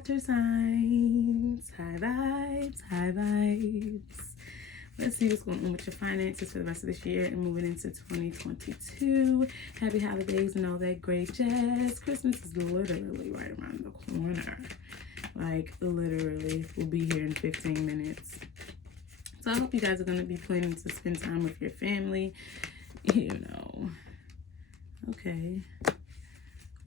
water signs. High vibes, high vibes. Let's see what's going on with your finances for the rest of this year and moving into 2022. Happy holidays and all that great jazz. Christmas is literally right around the corner. Like, literally, we'll be here in 15 minutes. So I hope you guys are going to be planning to spend time with your family. Okay.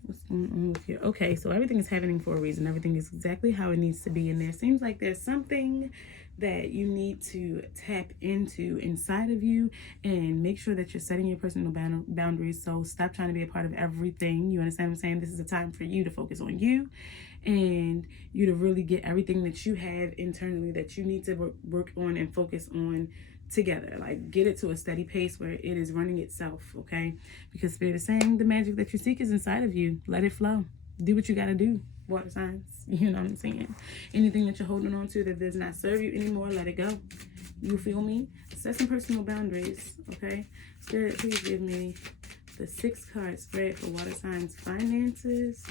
What's going on with here? Okay, so everything is happening for a reason. Everything is exactly how it needs to be. And there seems like there's something that you need to tap into inside of you and make sure that you're setting your personal boundaries. So stop trying to be a part of everything. You understand what I'm saying? This is a time for you to focus on you and you to really get everything that you have internally that you need to work on and focus on together. Like, get it to a steady pace where it is running itself, okay? Because Spirit is saying the magic that you seek is inside of you. Let it flow. Do what you got to do, water signs. You know what I'm saying? Anything that you're holding on to that does not serve you anymore, let it go. You feel me? Set some personal boundaries, okay? Spirit, please give me the 6-card spread for water signs finances.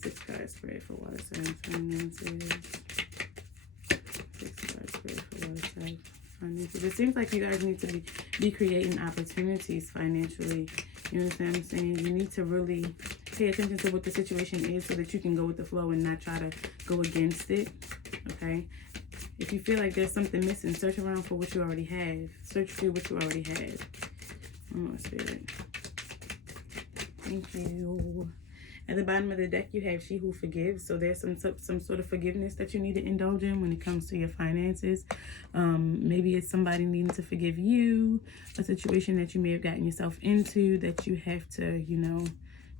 6-card spread for water signs finances. 6-card spread for water signs finances. It seems like you guys need to be creating opportunities financially. You understand what I'm saying? You need to really pay attention to what the situation is so that you can go with the flow and not try to go against it. Okay? If you feel like there's something missing, search around for what you already have. Search through what you already have. Oh, Spirit. Thank you. At the bottom of the deck, you have She Who Forgives. So there's some sort of forgiveness that you need to indulge in when it comes to your finances. Maybe it's somebody needing to forgive you, a situation that you may have gotten yourself into that you have to,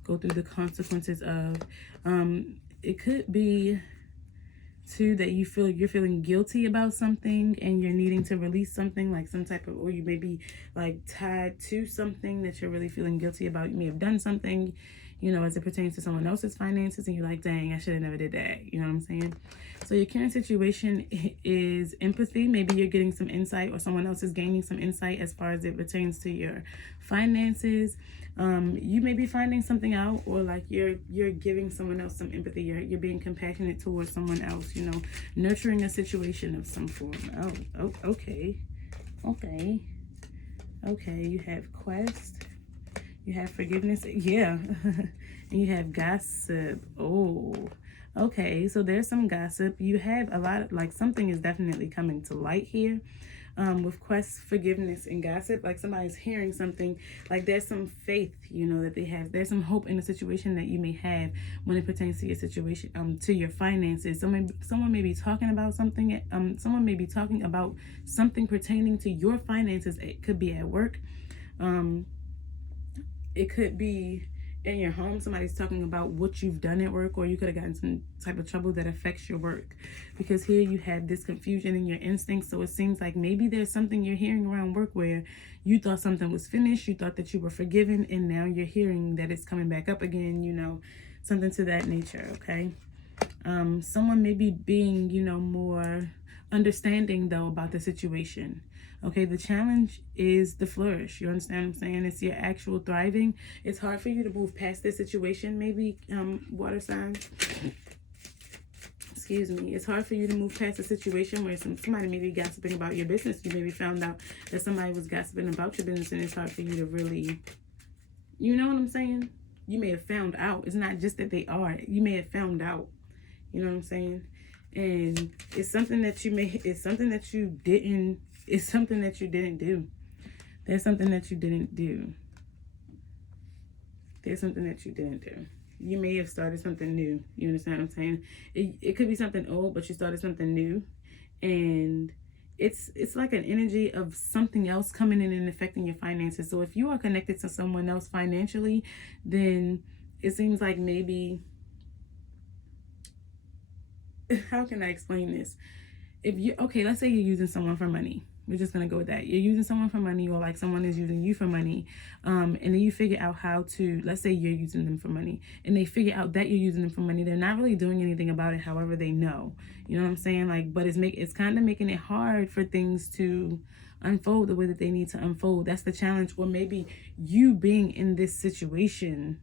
go through the consequences of. It could be, too, that you're feeling guilty about something and you're needing to release something, like some type of, or you may be like tied to something that you're really feeling guilty about. You may have done something, as it pertains to someone else's finances, and you're like, dang, I should have never did that. You know what I'm saying? So your current situation is empathy. Maybe you're getting some insight, or someone else is gaining some insight as far as it pertains to your finances. You may be finding something out, or like you're giving someone else some empathy. You're being compassionate towards someone else, nurturing a situation of some form. Oh, okay. You have quest. You have forgiveness. Yeah. And you have gossip. Oh, okay. So there's some gossip. You have a lot of, like, something is definitely coming to light here. With quest, forgiveness, and gossip, like somebody's hearing something, like there's some faith, that they have. There's some hope in the situation that you may have when it pertains to your situation, to your finances. Someone may be talking about something. Someone may be talking about something pertaining to your finances. It could be at work. It could be in your home. Somebody's talking about what you've done at work, or you could have gotten some type of trouble that affects your work, because here you have this confusion in your instincts. So it seems like maybe there's something you're hearing around work where you thought something was finished, you thought that you were forgiven, and now you're hearing that it's coming back up again, something to that nature. Okay. Someone may be being, more understanding though about the situation. Okay, the challenge is the flourish. You understand what I'm saying? It's your actual thriving. It's hard for you to move past this situation, maybe, water signs. Excuse me. It's hard for you to move past a situation where somebody may be gossiping about your business. You maybe found out that somebody was gossiping about your business, and it's hard for you to really, you know what I'm saying? You may have found out. It's not just that they are. You may have found out. You know what I'm saying? And it's something that you didn't do. There's something that you didn't do. There's something that you didn't do. You may have started something new. You understand what I'm saying? It could be something old, but you started something new. And it's like an energy of something else coming in and affecting your finances. So if you are connected to someone else financially, then it seems like maybe, how can I explain this? Let's say you're using someone for money. We're just going to go with that. You're using someone for money, or like someone is using you for money. And then you figure out how to, let's say you're using them for money, and they figure out that you're using them for money. They're not really doing anything about it. However, they know, you know what I'm saying? Like, but it's kind of making it hard for things to unfold the way that they need to unfold. That's the challenge. Or maybe you being in this situation,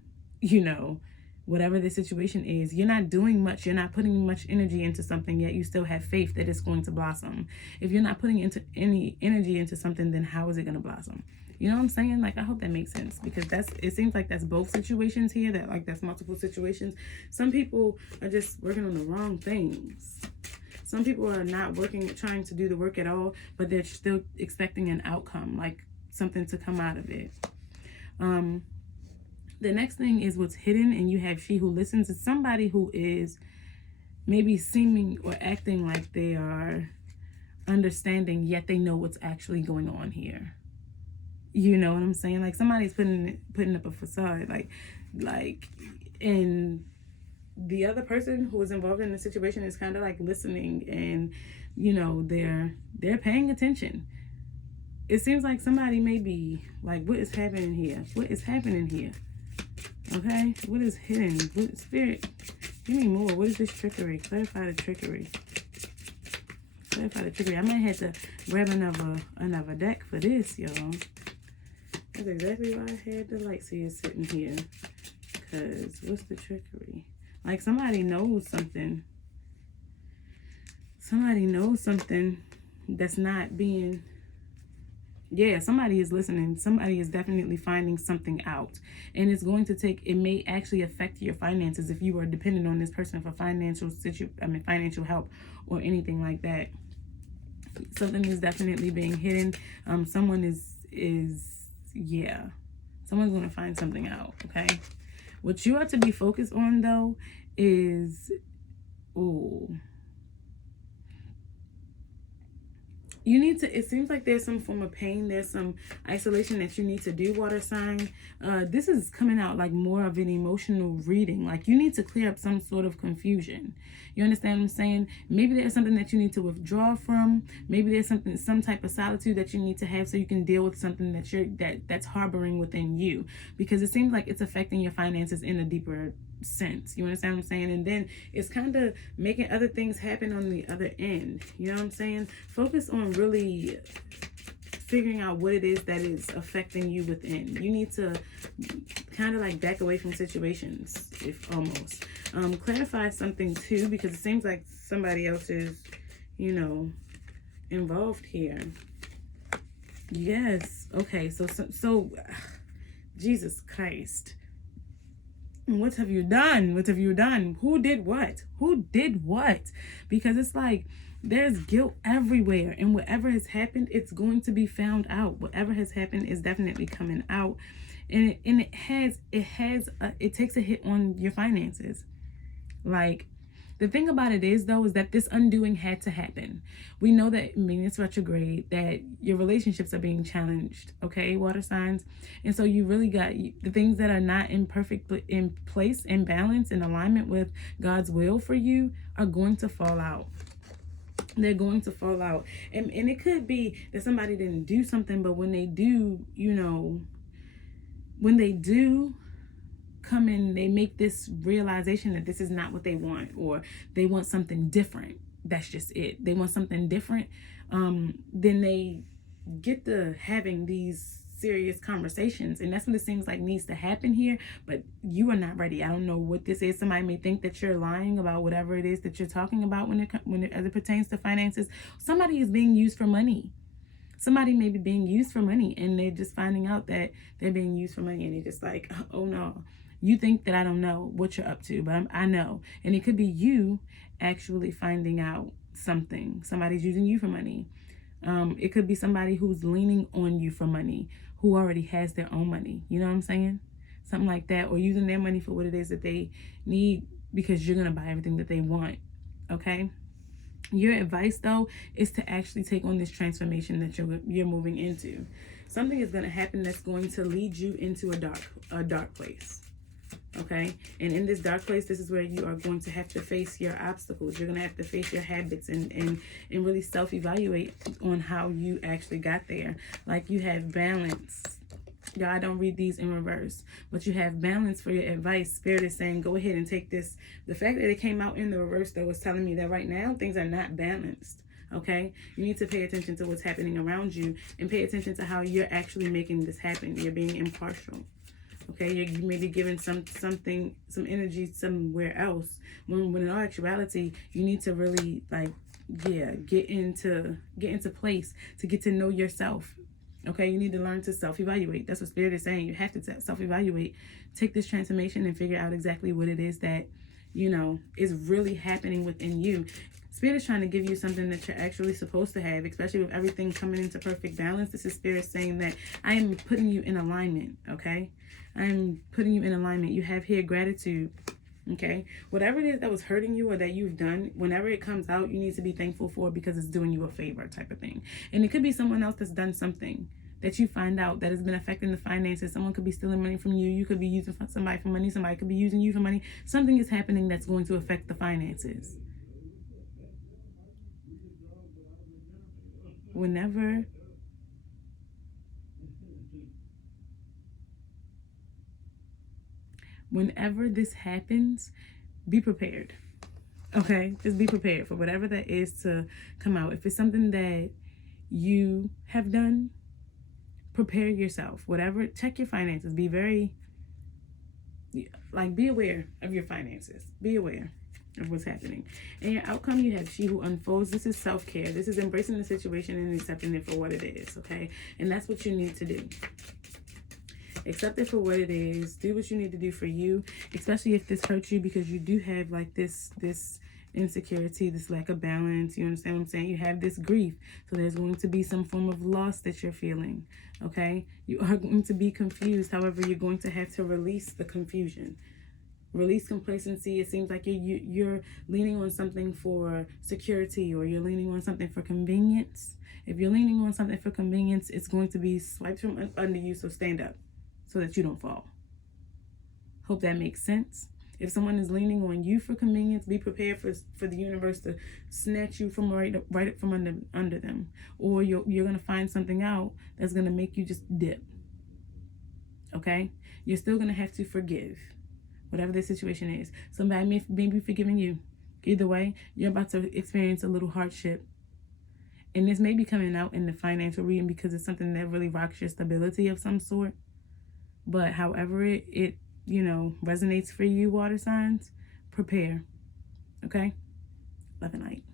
whatever the situation is. You're not doing much. You're not putting much energy into something, yet you still have faith that it's going to blossom. If you're not putting into any energy into something, then how is it going to blossom? You know what I'm saying? Like, I hope that makes sense, because it seems like that's both situations here, that's multiple situations. Some people are just working on the wrong things. Some people are not trying to do the work at all, but they're still expecting an outcome, like something to come out of it. The next thing is what's hidden, and you have she who listens. It's somebody who is maybe seeming or acting like they are understanding, yet they know what's actually going on here. You know what I'm saying? Like, somebody's putting up a facade, and the other person who is involved in the situation is kind of like listening, and they're paying attention. It seems like somebody may be like, what is happening here? What is happening here? Okay, what is hidden? What spirit? Give me more. What is this trickery? Clarify the trickery. Clarify the trickery. I might have to grab another deck for this, y'all. That's exactly why I had the light seer sitting here. Because what's the trickery? Like, somebody knows something. Somebody knows something that's not being... Yeah, somebody is listening. Somebody is definitely finding something out. And it's going to it may actually affect your finances if you are dependent on this person for financial help or anything like that. Something is definitely being hidden. Someone someone's going to find something out, okay? What you have to be focused on, though, is, you need to, it seems like there's some form of pain. There's some isolation that you need to do, water sign. This is coming out like more of an emotional reading. Like, you need to clear up some sort of confusion. You understand what I'm saying? Maybe there's something that you need to withdraw from. Maybe there's some type of solitude that you need to have so you can deal with something that's harboring within you. Because it seems like it's affecting your finances in a deeper sense. You understand what I'm saying? And then it's kind of making other things happen on the other end. You know what I'm saying? Focus on really figuring out what it is that is affecting you within. You need to kind of like back away from situations, if almost. Clarify something too, because it seems like somebody else is, involved here. Yes. Okay. So Jesus Christ. What have you done? What have you done? Who did what? Who did what? Because it's like there's guilt everywhere, and whatever has happened, it's going to be found out. Whatever has happened is definitely coming out, and it takes a hit on your finances. Like, the thing about it is that this undoing had to happen. We know that Venus retrograde, that your relationships are being challenged, okay, water signs. And so you really got the things that are not in place, in balance, in alignment with God's will for you are going to fall out. They're going to fall out. And it could be that somebody didn't do something, but when they do, come in, they make this realization that this is not what they want, or they want something different. That's just it. They want something different. Then they get to having these serious conversations, and that's what it seems like needs to happen here. But you are not ready. I don't know what this is. Somebody may think that you're lying about whatever it is that you're talking about as it pertains to finances. Somebody is being used for money. Somebody may be being used for money, and they're just finding out that they're being used for money, and they're just like, oh no. You think that I don't know what you're up to, but I know. And it could be you actually finding out something. Somebody's using you for money. It could be somebody who's leaning on you for money, who already has their own money. You know what I'm saying? Something like that. Or using their money for what it is that they need, because you're going to buy everything that they want. Okay? Your advice, though, is to actually take on this transformation that you're moving into. Something is going to happen that's going to lead you into a dark place. Okay, and in this dark place, this is where you are going to have to face your obstacles. You're going to have to face your habits and really self-evaluate on how you actually got there. Like, you have balance. Y'all, I don't read these in reverse, but you have balance for your advice. Spirit is saying, go ahead and take this. The fact that it came out in the reverse, though, was telling me that right now things are not balanced. Okay, you need to pay attention to what's happening around you and pay attention to how you're actually making this happen. You're being impartial. Okay, you may be giving some energy somewhere else, when in all actuality you need to really, like, yeah, get into place to get to know yourself. Okay, you need to learn to self-evaluate. That's what Spirit is saying. You have to self-evaluate. Take this transformation and figure out exactly what it is that, is really happening within you. Spirit is trying to give you something that you're actually supposed to have, especially with everything coming into perfect balance. This is Spirit saying that I am putting you in alignment, okay? I'm putting you in alignment. You have here gratitude, okay? Whatever it is that was hurting you or that you've done, whenever it comes out, you need to be thankful for it because it's doing you a favor, type of thing. And it could be someone else that's done something that you find out that has been affecting the finances. Someone could be stealing money from you. You could be using somebody for money. Somebody could be using you for money. Something is happening that's going to affect the finances. Whenever this happens, be prepared. Okay, just be prepared for whatever that is to come out. If it's something that you have done, prepare yourself. Whatever, check your finances. Be very, be aware of your finances. Be aware of what's happening. And your outcome, you have She Who Unfolds. This is self-care. This is embracing the situation and accepting it for what it is, okay? And that's what you need to do. Accept it for what it is. Do what you need to do for you, especially if this hurts you, because you do have like this insecurity, this lack of balance. You understand what I'm saying? You have this grief. So there's going to be some form of loss that you're feeling, okay? You are going to be confused. However, you're going to have to release the confusion. Release complacency. It seems like you're leaning on something for security, or you're leaning on something for convenience. If you're leaning on something for convenience, it's going to be swiped from under you, so stand up so that you don't fall. Hope that makes sense. If someone is leaning on you for convenience, be prepared for the universe to snatch you from right up from under them. Or you're going to find something out that's going to make you just dip. Okay? You're still going to have to forgive, whatever the situation is. Somebody may be forgiving you. Either way, you're about to experience a little hardship. And this may be coming out in the financial reading because it's something that really rocks your stability of some sort. But however it resonates for you, water signs, prepare. Okay? Love and light.